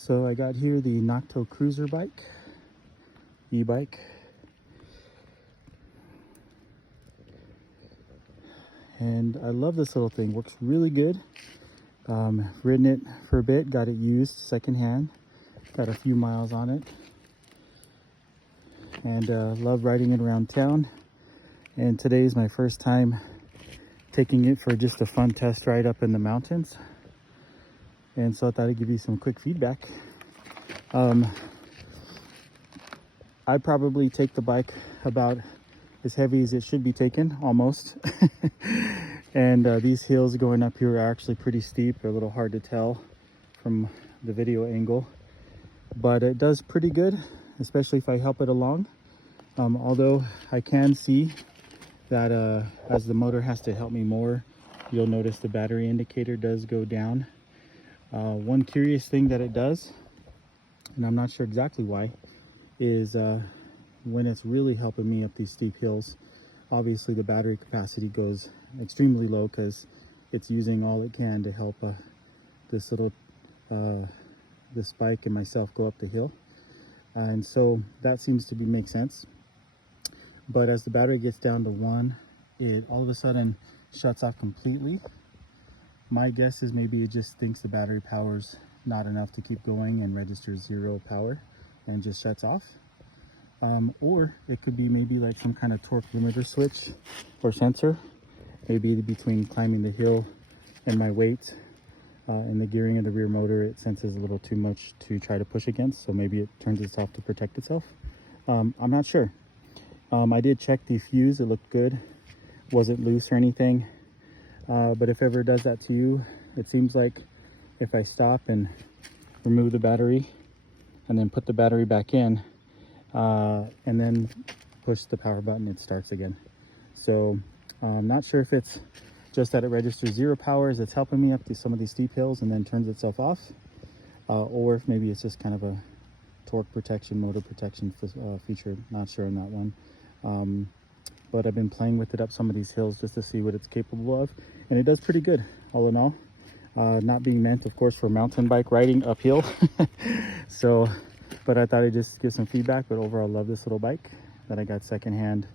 So I got here the NOKTO Cruiser bike, e-bike. And I love this little thing, works really good. Ridden it for a bit, got it used secondhand, got a few miles on it. And love riding it around town. And today is my first time taking it for just a fun test ride up in the mountains. And so I thought I'd give you some quick feedback. I probably take the bike about as heavy as it should be taken, almost. And these hills going up here are actually pretty steep. They're a little hard to tell from the video angle, but it does pretty good, especially if I help it along. Although I can see that as the motor has to help me more, you'll notice the battery indicator does go down. One curious thing that it does, and I'm not sure exactly why, is when it's really helping me up these steep hills, obviously the battery capacity goes extremely low because it's using all it can to help this bike and myself go up the hill. And so that seems to make sense. But as the battery gets down to 1, it all of a sudden shuts off completely. My guess is maybe it just thinks the battery power's not enough to keep going and registers 0 power and just shuts off. Or it could be maybe like some kind of torque limiter switch or sensor, maybe between climbing the hill and my weight and the gearing of the rear motor. It senses a little too much to try to push against, so maybe it turns itself to protect itself. I'm not sure. I did check the fuse, it looked good, wasn't loose or anything. But if ever it does that to you, it seems like if I stop and remove the battery and then put the battery back in and then push the power button, it starts again. So I'm not sure if it's just that it registers 0 power as it's helping me up to some of these steep hills and then turns itself off, or if maybe it's just kind of a torque protection, motor protection feature. Not sure on that one. But I've been playing with it up some of these hills just to see what it's capable of, and it does pretty good all in all. Not being meant, of course, for mountain bike riding uphill. So, but I thought I'd just give some feedback. But overall, love this little bike that I got secondhand,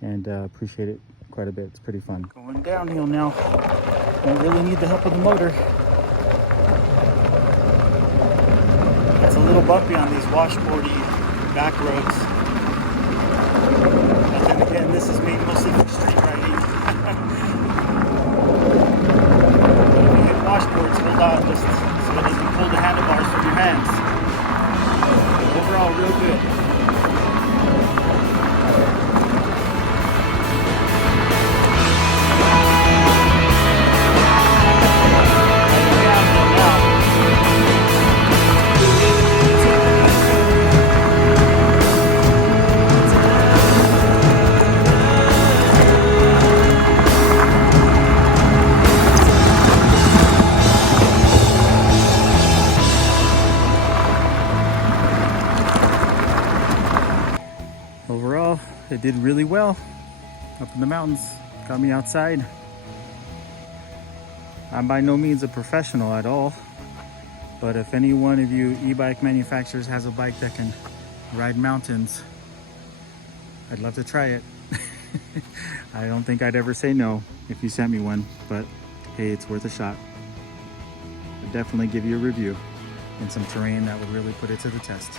and appreciate it quite a bit. It's pretty fun. Going downhill now. Don't really need the help of the motor. It's a little bumpy on these washboardy back roads. But then again, this is made mostly for street riding. But if you hit washboards, hold on just so it doesn't pull the handlebars from your hands. Overall, real good. Overall, it did really well up in the mountains. Got me outside. I'm by no means a professional at all, but if any one of you e-bike manufacturers has a bike that can ride mountains, I'd love to try it. I don't think I'd ever say no if you sent me one, but hey, it's worth a shot. I'd definitely give you a review in some terrain that would really put it to the test.